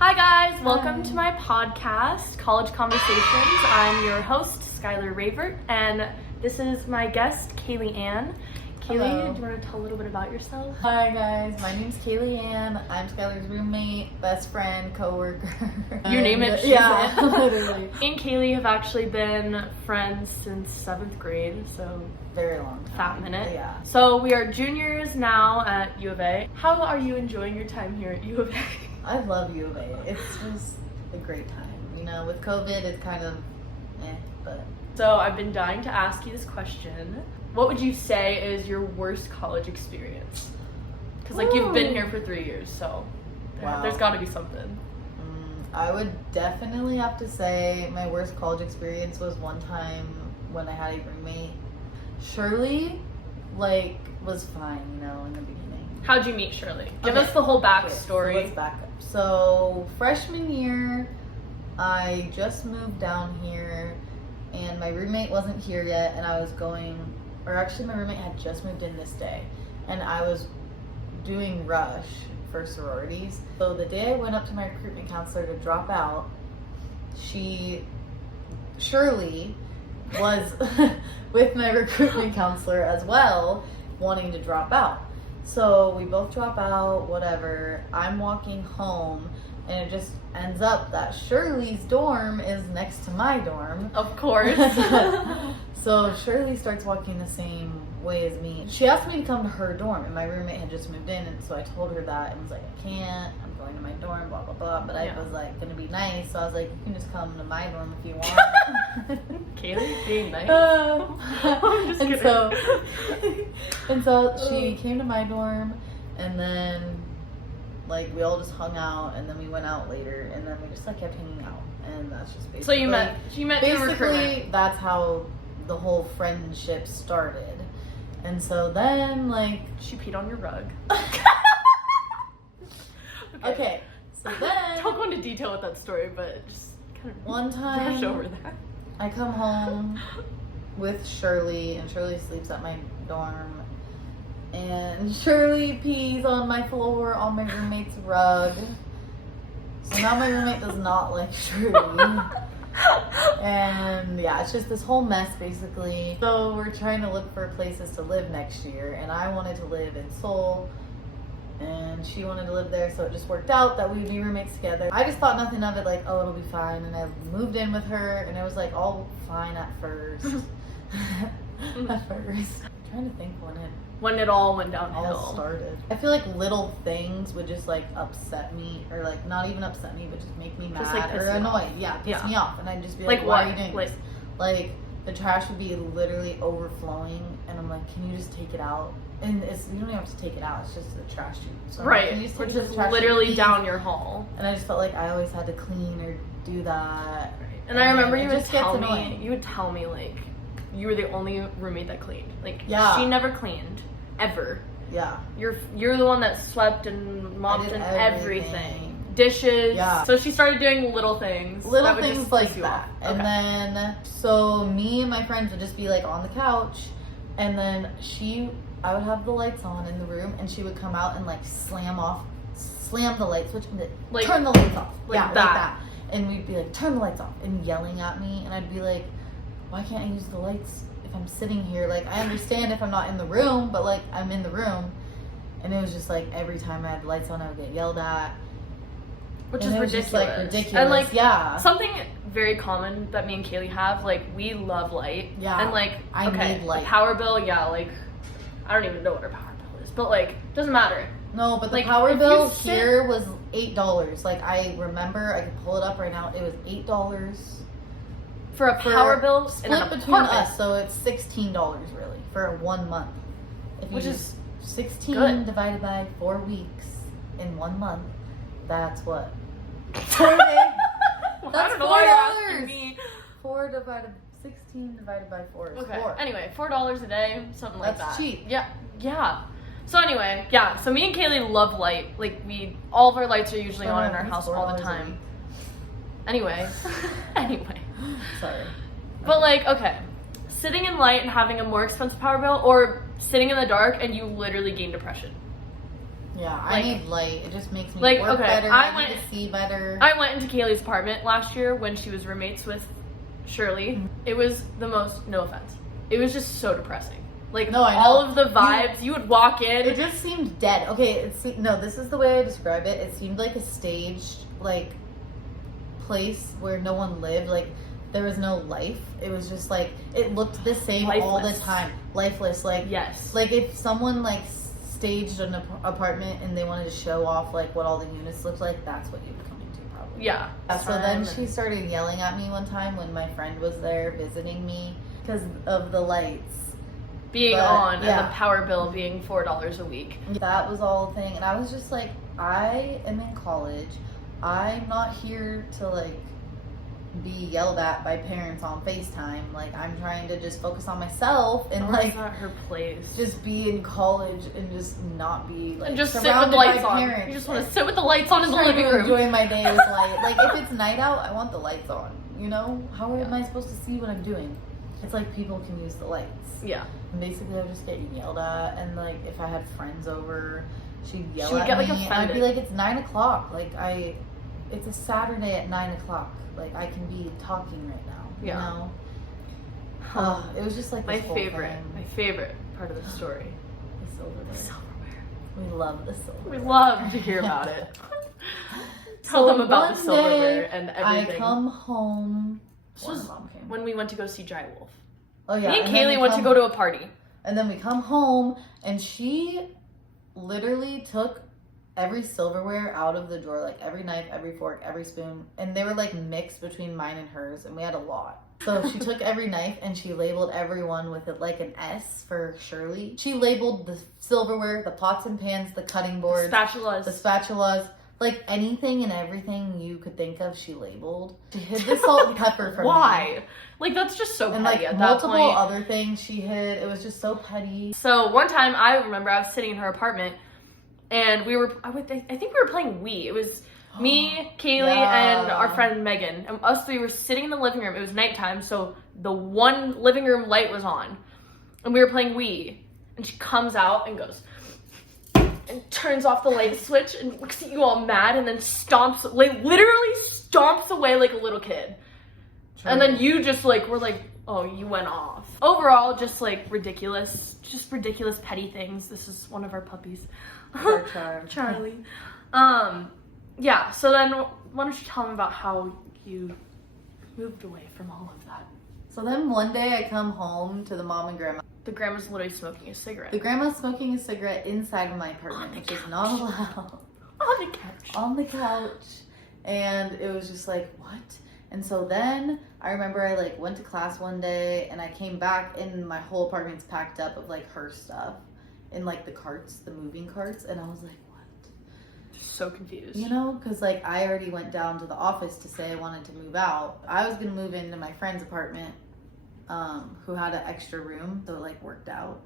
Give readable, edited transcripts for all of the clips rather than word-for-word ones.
Hi guys, welcome to my podcast, College Conversations. I'm your host, Skylar Ravert, and this is my guest, Kaylee Ann. Kaylee, Hello. do you want to tell a little bit about yourself? Hi guys, my name's Kaylee Ann. I'm Skylar's roommate, best friend, coworker. You name it, she's yeah, it. literally. Me and Kaylee have actually been friends since 7th grade, so Very long time. fat minute. Yeah. So we are juniors now at U of A. How are you enjoying your time here at U of A? I love U of A. It's just a great time. You know, with COVID, it's kind of but So I've been dying to ask you this question. What would you say is your worst college experience? Because you've been here for 3 years, so Wow. there's got to be something. I would definitely have to say my worst college experience was one time when I had a roommate. Shirley, was fine, you know, in the beginning. How'd you meet Shirley? Give Okay. us the whole Okay, backstory. so let's back up. So freshman year, I just moved down here, and my roommate wasn't here yet, and I was going, or actually my roommate had just moved in this day, and I was doing rush for sororities. So the day I went up to my recruitment counselor to drop out, Shirley was with my recruitment counselor as well, wanting to drop out. So we both drop out, whatever. I'm walking home, and it just ends up that Shirley's dorm is next to my dorm. Of course. So Shirley starts walking the same way as me. She asked me to come to her dorm, and my roommate had just moved in, and so I told her that and was like, I can't, I'm going to my dorm, blah, blah, blah. But Yeah. I was gonna be nice, so I was like, you can just come to my dorm if you want. Kaylee being nice. I'm just and kidding. so she came to my dorm, and then we all just hung out, and then we went out later, and then we just kept hanging out, and that's just basically. So you met through recruitment. Basically, that's how the whole friendship started, and so then She peed on your rug. okay, so then Don't go into detail with that story, but just kind of one time brush over that. I come home with Shirley, and Shirley sleeps at my dorm. And Shirley pees on my floor on my roommate's rug. So now my roommate does not like Shirley. And yeah, it's just this whole mess basically. So we're trying to look for places to live next year. And I wanted to live in Seoul, and she wanted to live there, so it just worked out that we'd be roommates together. I just thought nothing of it, oh, it'll be fine. And I moved in with her, and it was all fine at first. At first. I'm trying to think When it all went downhill. all started. I feel little things would just upset me, or not even upset me, but just make me mad Just, piss or you annoyed. off. Yeah, piss Yeah. me off, and I'd just be Like why what? are you doing this? The trash would be literally overflowing, and I'm can you just take it out? And you don't even have to take it out, it's just the trash chute. So Right, can you just which take it to is the trash literally chute, down please? your hall. And I just felt I always had to clean or do that. And I remember it you would just gets tell me, annoying. you were the only roommate that cleaned. Yeah. She never cleaned, ever. Yeah. You're the one that swept and mopped did and everything. everything. Dishes. Yeah. So she started doing little things. Little that would things just like piss you that. off. And Okay. then, so me and my friends would just be on the couch, and then I would have the lights on in the room, and she would come out and slam the light switch, and turn the lights off. like Yeah, that. like that. And we'd be turn the lights off, and yelling at me, and I'd be why can't I use the lights if I'm sitting here? I understand if I'm not in the room, but I'm in the room. And it was just every time I had the lights on, I would get yelled at. Which And is it was just, ridiculous. ridiculous. And yeah. something very common that me and Kaylee have, we love light. Yeah. And I okay, need light. the power bill, yeah, I don't even know what our power bill is, but doesn't matter. No, but the Like, power if bill you sit- here was $8. I remember, I could pull it up right now. It was $8 For a power bill in split an between apartment. us, so it's $16 really for 1 month. If you Which do is 16 good. divided by 4 weeks in 1 month, that's what? 4 days. I That's don't know why you're asking $4. me. 16 divided by 4 is Okay. 4. Anyway, $4 a day, something like That's that. cheap. Yeah. So anyway, yeah. So me and Kaylee love light. All of our lights are usually on in our It's house all the $4 a time. week. Anyway. Sorry. But okay, sitting in light and having a more expensive power bill, or sitting in the dark and you literally gain depression. Yeah, I Like- need light. It just makes me Like, work okay, better. I I went- need to see better. I went into Kaylee's apartment last year when she was roommates with Shirley. Mhm. It was the most, no offense, it was just so depressing. Like, No, I know. all of the vibes, you would walk in. It just seemed dead. Okay, no, this is the way I describe it. It seemed like a staged, like, place where no one lived. Like, there was no life. It was just like, it looked the same all the Lifeless. time. Lifeless. Like, Yes. like if someone, like, staged an apartment and they wanted to show off, like, what all the units looked like, that's what you'd be coming to, probably. Yeah. So then she started yelling at me one time when my friend was there visiting me because of the lights. Being But, on and yeah. the power bill being $4 a week. That was all the thing. And I was just like, I am in college. I'm not here to, like, be yelled at by parents on FaceTime. Like, I'm trying to just focus on myself and, Or like, is that her place? just be in college and just not be, like, and just sit with surrounded the lights by on. parents. You just want to sit with the lights on in the Trying living to room. enjoy my day with light. Like, if it's night out, I want the lights on. You know? How am I supposed to see what I'm doing? It's like people can use the lights. Yeah. And basically, I was just getting yelled at, and like if I had friends over, she'd yell She would at get, me. like, and I'd be offended. like, "It's 9:00. Like it's a Saturday at 9:00. Like I can be talking right now." Yeah. You know. It was just like My this whole favorite. thing. My favorite part of the story. The silverware. The silverware. We love the silverware. We love to hear about it. Tell So them about the one silverware day, and I everything. come home. This When was Mom came. when we went to go see Dry Wolf. Oh yeah. Me and and then we Kaylee went to come- go to a party. And then we come home, and she literally took every silverware out of the drawer, like every knife, every fork, every spoon, and they were like mixed between mine and hers, and we had a lot. So she took every knife and she labeled everyone with it like an S for Shirley. She labeled the silverware, the pots and pans, the cutting boards, Spatulas. the spatulas, like anything and everything you could think of, she labeled. She hid the salt and pepper from me. Why? Like, that's just so And petty like at that multiple point. other things she hid. It was just so petty. So one time, I remember I was sitting in her apartment, and we were, I think we were playing Wii. It was me, Kaylee, Yeah. and our friend Megan. And us three were sitting in the living room. It was nighttime, so the one living room light was on. And we were playing Wii. And she comes out and goes, and turns off the light switch and looks at you all mad and then stomps, like, literally stomps away like a little kid. And then you just, like, were like, oh, you went off. Overall, just, like, ridiculous petty things. This is one of our puppies. Our Char. Charlie. Yeah, so then why don't you tell them about how you moved away from all of that? So then one day I come home to the mom and grandma. The grandma's literally smoking a cigarette. The grandma's smoking a cigarette inside of my apartment, which is not allowed. On the couch. On the couch. And it was just like, what? And so then I remember I like went to class one day and I came back and my whole apartment's packed up of like her stuff in like the carts, the moving carts. And I was like, what? So confused. You know, because like I already went down to the office to say I wanted to move out. I was gonna move into my friend's apartment, who had an extra room, so it like worked out.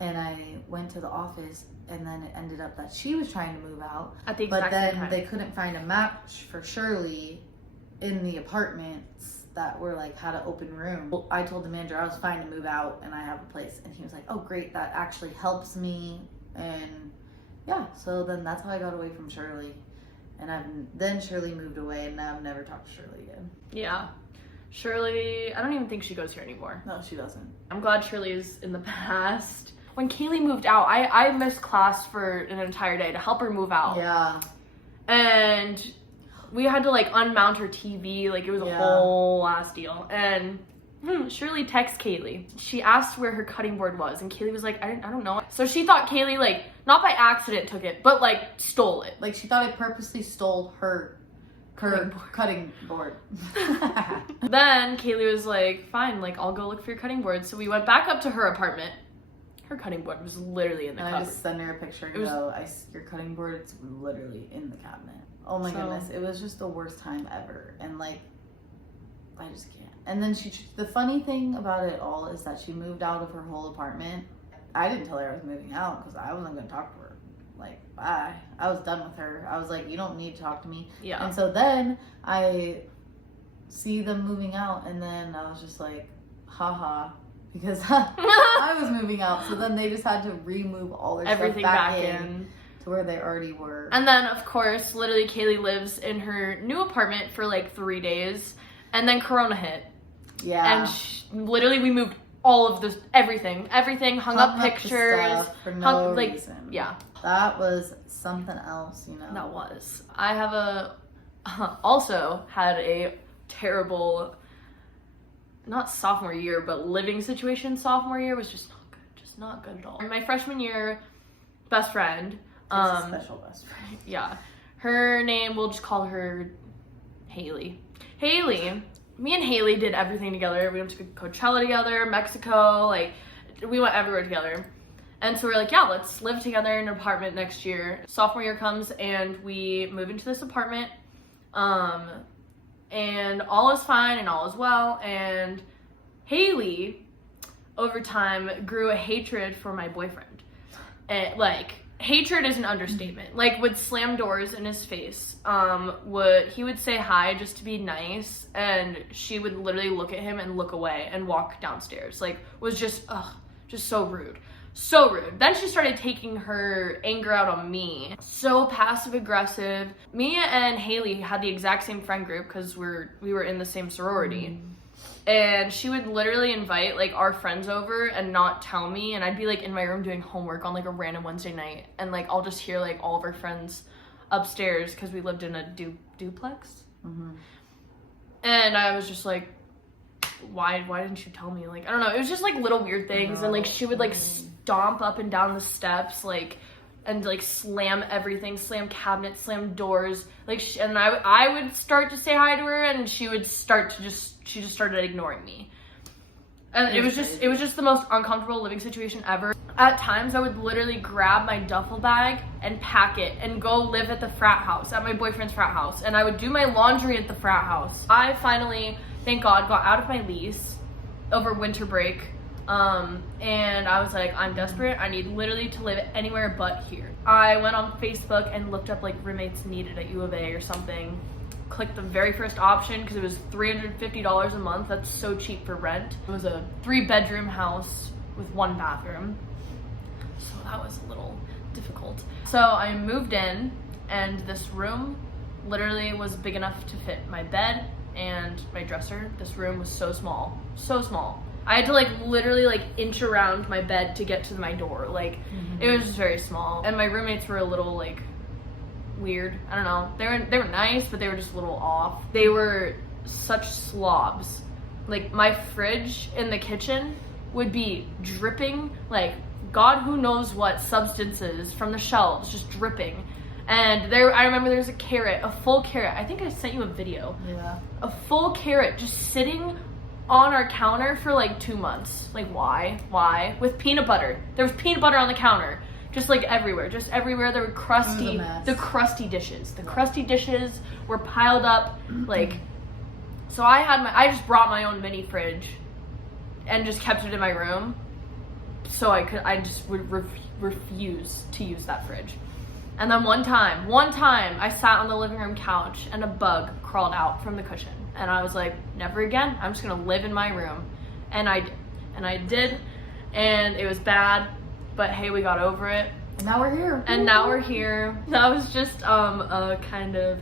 And I went to the office, and then it ended up that she was trying to move out, At the but exact same then time. they couldn't find a match for Shirley in the apartments that were like had an open room. Well, I told the manager I was fine to move out and I have a place, and he was like, "Oh, great, that actually helps me." And yeah, so then that's how I got away from Shirley. And then Shirley moved away, and now I've never talked to Shirley again. Yeah. Shirley, I don't even think she goes here anymore. No, she doesn't. I'm glad Shirley is in the past. When Kaylee moved out, I missed class for an entire day to help her move out. Yeah. And we had to like unmount her TV, like it was a Yeah. whole ass deal. And Shirley texts Kaylee. She asked where her cutting board was, and Kaylee was like, I don't know. So she thought Kaylee, like, not by accident took it, but like stole it. Like she thought I purposely stole her cutting board. Then Kaylee was like, fine, like I'll go look for your cutting board. So we went back up to her apartment. Her cutting board was literally in the And I cupboard. just sent her a picture and It was- go, your cutting board, it's literally in the cabinet. Oh my So- goodness, it was just the worst time ever. And like, I just can't. And then the funny thing about it all is that she moved out of her whole apartment. I didn't tell her I was moving out because I wasn't going to talk to her. Like, bye. I was done with her. I was like, you don't need to talk to me. Yeah. And so then I see them moving out, and then I was just like, haha, because I was moving out. So then they just had to remove all their Everything stuff back in. to to where they already were. And then, of course, literally Kaylee lives in her new apartment for like 3 days. And then Corona hit. Yeah. And literally we moved all of this, everything, hung up pictures. The stuff for no like, reason. yeah. That was something else, you know. That was. I have also had a terrible, not sophomore year, but living situation sophomore year was just not good. Just not good at all. My freshman year best friend. A special best friend. Yeah. Her name, we'll just call her Haley. Haley, me and Haley did everything together. We went to Coachella together, Mexico, like, we went everywhere together. And so we're like, yeah, let's live together in an apartment next year. Sophomore year comes and we move into this apartment. And all is fine and all is well. And Haley, over time, grew a hatred for my boyfriend. And, like, hatred is an understatement. Like, would slam doors in his face. He would say hi just to be nice, and she would literally look at him and look away and walk downstairs. Like, was just so rude. So rude. Then she started taking her anger out on me. So passive aggressive. Me and Haley had the exact same friend group because we were in the same sorority. And she would literally invite like our friends over and not tell me, and I'd be like in my room doing homework on like a random Wednesday night, and like I'll just hear like all of our friends upstairs because we lived in a duplex. And I was just like, why didn't you tell me? Like, I don't know, it was just like little weird things. And like she would like stomp up and down the steps, like, and like slam everything, slam cabinets, slam doors, like and I would start to say hi to her, and she would start to she just started ignoring me. And it was just the most uncomfortable living situation ever. At times I would literally grab my duffel bag and pack it and go live at the frat house, at my boyfriend's frat house, and I would do my laundry at the frat house. I finally, thank God, got out of my lease over winter break. And I was like, I'm desperate. I need literally to live anywhere but here. I went on Facebook and looked up like roommates needed at U of A or something. Clicked the very first option because it was $350 a month. That's so cheap for rent. It was a 3-bedroom house with 1 bathroom. So that was a little difficult. So I moved in, and this room literally was big enough to fit my bed and my dresser. This room was so small, so small. I had to like literally like inch around my bed to get to my door. Like it was just very small. And my roommates were a little like weird. I don't know. They were nice, but they were just a little off. They were such slobs. Like my fridge in the kitchen would be dripping like God who knows what substances from the shelves, just dripping. And I remember there was a carrot, a full carrot. I think I sent you a video. Yeah. A full carrot just sitting on our counter for like 2 months. Like why? With peanut butter. There was peanut butter on the counter. Just like everywhere. There were crusty dishes. The crusty dishes were piled up. Like, so I just brought my own mini fridge and just kept it in my room. So I just would refuse to use that fridge. And then one time, I sat on the living room couch and a bug crawled out from the cushion. And I was like, never again. I'm just gonna live in my room. And I did. And it was bad. But hey, we got over it. And now we're here. That was just a kind of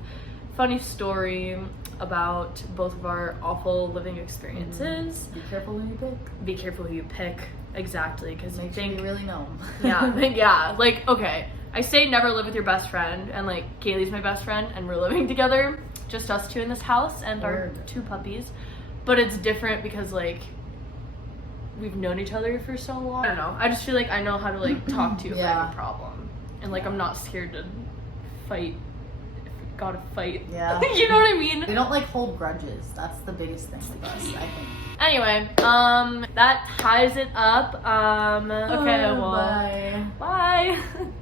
funny story about both of our awful living experiences. Be careful who you pick. Exactly, because Make sure you really know. Yeah, like, okay, I say never live with your best friend, and like Kaylee's my best friend, and we're living together, just us two in this house and our 2 puppies. But it's different because like we've known each other for so long. I don't know. I just feel like I know how to like talk to you if I have a problem, and like I'm not scared to fight. If we gotta fight. Yeah. You know what I mean? We don't like hold grudges. That's the biggest thing with us, I think. Anyway, that ties it up. Okay, well, bye. Bye.